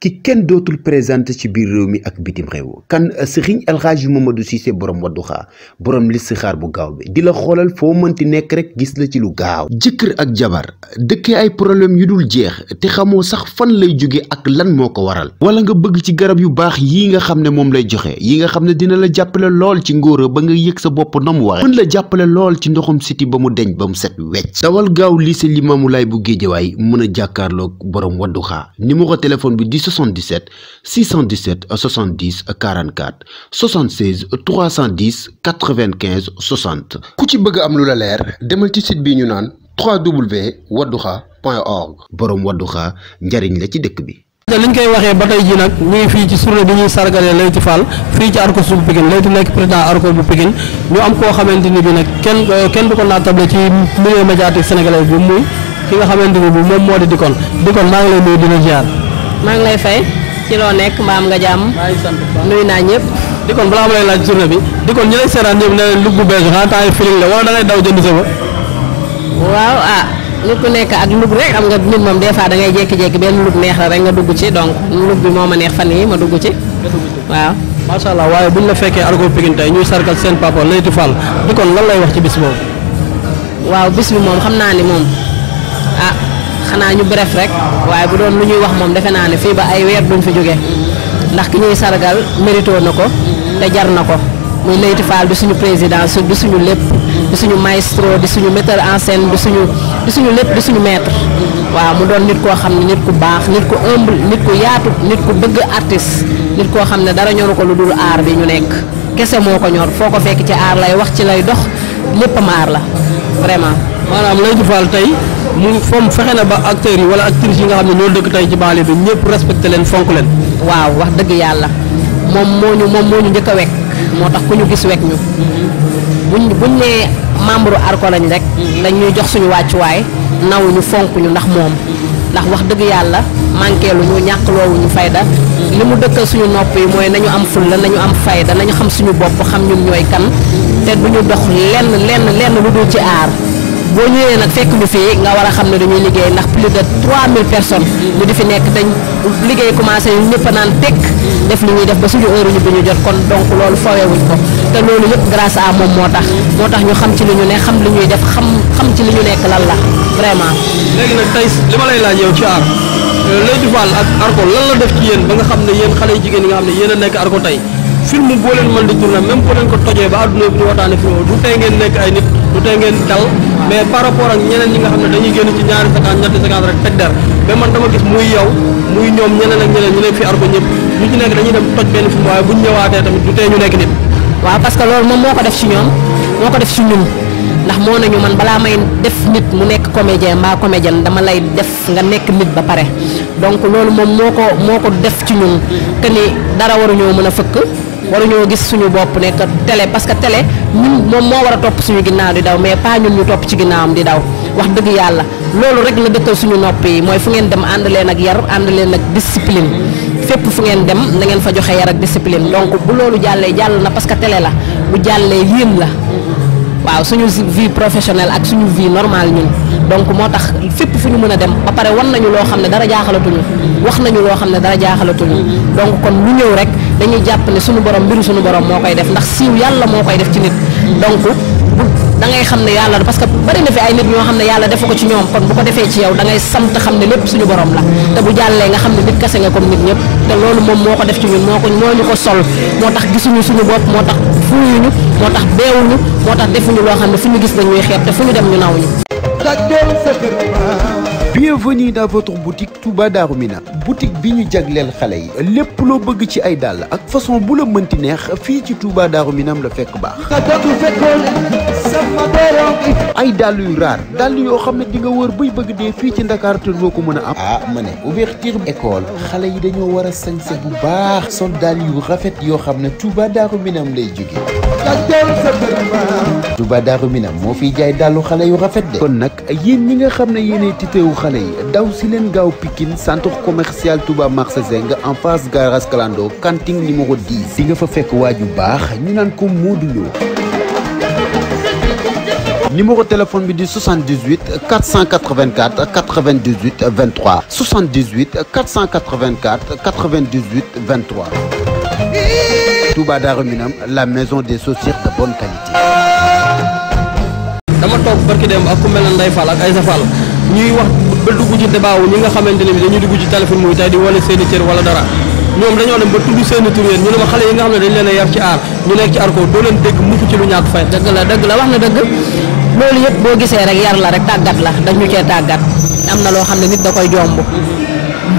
ki kenn dootul présenté ci biir réew mi ak bitim réew kan Serigne El Hadji Mamadou Cissé borom Wadduha borom listixaar bu gaaw bi di la xoolal foo mënti nekk rek gis la ci lu gaaw. jëkkër ak jabar dëkkee ay problème yu dul jeex te xamoo sax fan lay jóge ak lan moo ko waral. wala nga bëgg ci garab yu baax yii nga xam ne moom lay joxe yi nga xam ne dina la jàppale lool ci ngóora ba nga yëg sa bopp na mu waxe mën la jàppale lool ci ndoxum siti ba mu deñ ba mu set wecc. dawal gaaw lycée Limamoulaye bu Géejawaay mën a jàkkaarloog borom Wadduha numéro téléphone bi di 77 617 70 44 76 310 95 60 ku ci bëgg am lu la leer demal ci site bi ñu naan www.wadduha.org borom Wadduha njariñ la ci dëkk bi. liñ koy waxee ba tey ji nag ñu ngi fii ci journée bi ñuy sargalee Leyti Fall fii ci Arcos bu Pikine Leyti nekk président Arcos bu Pikine ñu am koo xamante ni bi nag kenn du ko naatable ci milieu médiatique sénégalais bi muy ki nga xamante ni bi moom moo di Dikon maa ngi lay nuyu dina ziar. maa ngi lay fay ci loo nekk mbaam nga jàmm. maa ngi sant nuyu naa ñëpp. Dikon balaa ma lay laaj journée bi Dikon ñi lay seetaan ñëpp ne leen lug bu bees xanaa temps yi feeling la wala da ngay daw jënd sa ba. waaw nit ku nekk ak lug rek xam nga nit moom des fois da ngay jékki-jékki benn lug neex la rek nga dugg ci donc lug bi moo ma neex fan yi ma dugg ci. waaw. macha allah waaye buñ la fekkee Arcos Pikine tey ñuy sargal seen papa Leyti Fall Dikon lan lay wax ci bis boobu. waaw bis bi moom xam naa ni moom xanaa ñu bref rek waaye bu doon lu ñuy wax moom defe naa ne fii ba ay weer duñ fi jóge ndax ki ñuy sargal mérito na ko te jar na ko muy Leyti Fall di suñu président di suñu lépp di suñu maestro di suñu metteur en scène di suñu lépp di suñu maître waaw mu doon nit koo xam ne nit ku baax nit ku humble nit ku yaatu nit ku bëgg artiste nit koo xam ne dara ñoru ko lu dul aar bi ñu nekk kese moo ko ñor foo ko fekk ci aar lay wax ci lay dox léppam aar la vraiment. maanaam Leyti Fall tey mu foom fexe na ba acteurs yi wala actrices yi nga xam ne ñoo dëkk tey ci baale bi ñëpp respecté leen fonk leen. waaw wax dëgg yàlla moom moo ñu njëkk a wekk moo tax ku ñu gis wekk ñu buñ nee membre Arcos lañ rek dañ ñuy jox suñu wàccuwaay naw ñu fonk ñu ndax moom ndax wax dëgg yàlla manqué lu ñu ñàkk loowu ñu fayda li mu dëkkal suñu nopp yi mooy nañu am fulla nañu am fayda nañu xam suñu bopp xam ñun ñooy kan te duñu dox lenn lu dul ci aar. boo ñëwee nag fekk ñu fii nga war a xam ne dañuy liggéey ndax plus de 3000 personnes ñu di fi nekk te liggéey commencé ñu ñëpp naan tekk def li ñuy def ba suñu heure ñu bi ñu jot kon donc loolu fawewuñ ko te loolu yëpp grâce à moom moo tax ñu xam ci li ñu ne xam li ñuy def xam ci li ñu nekk lan la vraiment. léegi nag tey li ma lay laaj yow ci aar Leyti Fall ak Arcos lan la def ci yéen ba nga xam ne yéen xale yu jigéen yi nga xam ne yéen a nekk Arcos tey film boo leen mën di tourner même boo leen ko tojee ba àdduna bi ñu waxtaane film du tey ngeen nekk ay nit du tey ngeen dal mais par rapport ak ñeneen ñi nga xam ne dañuy génn ci ñaari seconde ñetti seconde rek teg der mais man dama gis muy yow muy ñoom ñeneen ak ñeneen ñu nekk fi Arcos ñëpp ñu ci nekk dañuy dem toj benn film waaye buñ ñëwaatee tamit du tey ñu nekk nit. waaw parce que loolu moom moo ko def ci ñoom moo ko def ci ñun ndax moo nañu man balaa may def nit mu nekk comédien mbaa comédienne dama lay def nga nekk nit ba pare donc loolu moom moo ko def ci ñun que ni dara waruñoo mën a fëkk waruñoo gis suñu bopp nekk télé parce que télé ñun moom moo war a topp suñu ginnaaw di daw mais pas ñun ñu topp ci ginnaawam di daw wax dëgg yàlla loolu rek la dëkkal suñu nopp yi mooy fu ngeen dem ànd leen ak yar ànd leen ak discipline fépp fu ngeen dem na ngeen fa joxe yar ak discipline donc bu loolu jàllee jàll na parce que télé la bu jàllee yéen la waaw suñu vie professionnelle ak suñu vie normale ñun donc moo tax fépp fu ñu mën a dem ba pare wan nañu loo xam ne dara jaaxalatuñu wax nañu loo xam ne dara jaaxalatuñu donc kon lu ñëw rek dañuy jàpp ne suñu borom mbiru suñu borom moo koy def ndax siiw yàlla moo koy def ci nit donc da ngay xam ne yàlla parce que bari na fi ay nit ñoo xam ne yàlla defu ko ci ñoom kon bu ko defee ci yow da ngay sant xam ne lépp suñu borom la te bu jàllee nga xam ne nit kese nga comme nit ñëpp te loolu moom moo ko def ci ñun moo ñu ko sol moo tax gisuñu suñu bopp moo tax fuuyuñu moo tax beewuñu moo tax defuñu loo xam ne fu ñu gis dañuy xeeb te fu ñu dem ñu naw ñu. Bienvenue dans votre boutique Touba Darou Minam boutique bi ñu jagleel xale yi lépp loo bëgg ci ay dàll ak façon bu la mënti neex fii ci Touba Darou Minam la fekk baax. ay dàll yu raar dàll yoo xam ne di nga wër bay bëgg dee fii ci Ndakaaru te doo ko mën a am. ma ne ouverture école xale yi dañoo war a sañse bu baax sol dàll yu rafet yoo xam ne Touba Darou Minam lay jóge. Touba Darou Minam moo fiy jaay dàllu xale yu rafet de. kon nag yéen ñi nga xam ne yéenay titeewu xale yi daw si leen gaaw Pikine centre commercial Touba Marché Zeng en face garage Kalando cantine numéro 10 di nga fa fekk waaju baax ñu naan ko Modou Lo numéro téléphone bi di 78 484 98 23 78 484 98 23. Touba Darou Minam, la maison des chaussures de bonne qualité. dama toog barki dem ak ku mel ne Ndeye Fall ak Aïssa Fall ñuy wax ba dugg ci débat wu ñi nga xamante ne bi dañuy dugg ci téléphone muy tey di wane seen i cër wala dara ñoom dañoo dem ba tudd seen i tur yéen ñu ne ma xale yi nga xam ne dañ leen a yar ci aar ñu nekk ci arko doo leen dégg mukk ci lu ñàkk fay. dëgg la wax na dëgg loolu yëpp boo gisee rek yar la rek tàggat la dañu cee tàggat am na loo xam ne nit da koy jomb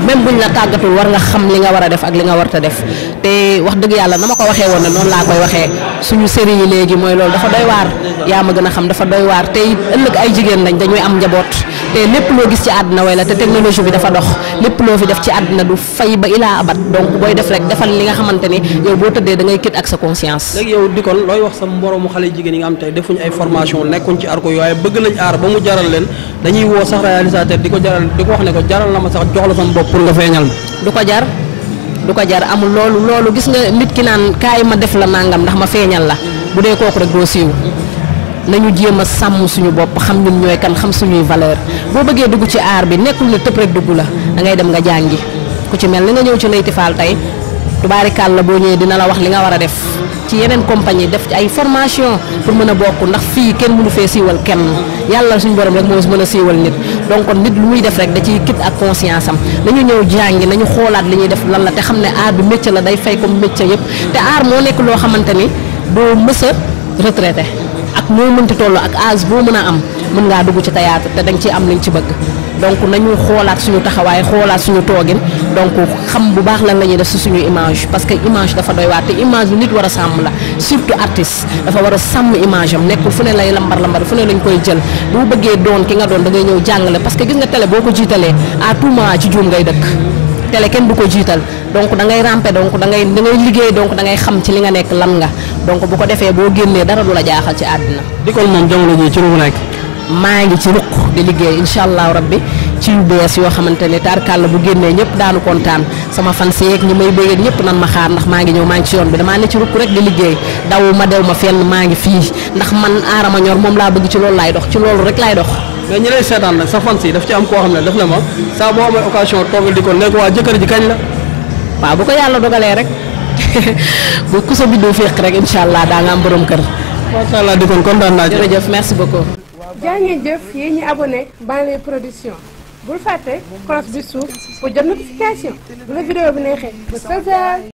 même buñ la tàggatul war nga xam li nga war a def ak li nga warta def te wax dëgg yàlla na ma ko waxee woon ne noonu laa koy waxee suñu série yi léegi mooy loolu dafa doy waar yaa ma gën a xam dafa doy waar te ëllëg ay jigéen lañ dañuy am njaboot te lépp loo gis ci àdduna way la te technologie bi dafa dox lépp loo fi def ci àdduna du fay ba ilaa abat donc booy def rek defal li nga xamante ni yow boo tëddee da ngay kit ak sa conscience. léegi yow di kon looy wax sa moroomu xale jigéen yi nga xam tey defuñ ay formation nekkuñ ci arko yooyu bëgg nañ aar ba mu jaral leen dañuy woo sax réalisateur di ko wax ne ko jaral na ma sax jox la sama bopp pour nga feeñal ma. du ko jar amul loolu gis nga nit ki naan kaay ma def la nangam ndax ma feeñal la bu dee kooku rek doo siiw nañu jéem a sàmm suñu bopp xam ñun ñooy kan xam suñuy valeur boo bëggee dugg ci aar bi nekkul ne tëb rek dugg la da ngay dem nga jàngi ku ci mel ni nga ñëw ci Leyti Fall tey tubaarikàlla boo ñëwee dina la wax li nga war a def ci yeneen compagnie def ci ay formation pour mën a bokk ndax fii kenn mënu fee siiwal kenn yàlla suñu borom rek moo mën a siiwal nit donc nit lu muy def rek da ciy kit ak conscience am nañu ñëw jàngi nañu xoolaat li ñuy def lan la te xam ne aar bi métier la day fay comme métier yëpp te aar moo nekk loo xamante ni doo mës a retraité ak moo mënti toll ak âge boo mën a am mën ngaa dugg ci théâtre te danga ciy am liñ ci bëgg donc nañu xoolaat suñu taxawaay xoolaat suñu toogin donc xam bu baax lan la ñuy def si suñu image parce que image dafa doy waar te image lu nit war a sàmm la surtout artiste dafa war a sàmm image am nekkul fu ne lay lambar fu ne lañ koy jël bu bëggee doon ki nga doon da ngay ñëw jàngale parce que gis nga télé boo ko jiitalee à tout moment ci juum ngay dëkk télé kenn du ko jiital donc da ngay ramper donc da ngay liggéey donc da ngay xam ci li nga nekk lan nga donc bu ko defee boo génnee dara du la jaaxal ci àddina. di kon moom jamono ji ci lu mu nekk. maa ngi ci ruq di liggéey incha allahu rabbi ci yu bees yoo xamante ne tarkalla bu génnee ñëpp daanu kontaan sama fan seeg ñi may bëgg ñëpp nan ma xaar ndax maa ngi ñëw maa ngi ci yoon bi damaa ne ci ruq rek di liggéey daw ma dew ma fenn maa ngi fii ndax man aarama ñor moom laa bëgg ci loolu laay dox ci loolu rek laay dox. mais ñi lay seetaan nag sa fan si daf ci am koo xam ne daf ne ma saa boo amee occasion toogal di ko nekk waa jëkkër ji kañ la. waaw bu ko yàlla dogalee rek bu ku sa biddu féq rek incha allah daa nga am borom kër. macha allah di kon kontaan naa ci. jërëjëf merci beaucoup. jaa ngeen jëf yéen ñi abonné Banlieue Production bul fàtte cloche bi suuf pour jot notification bu la vidéo bi neexee ba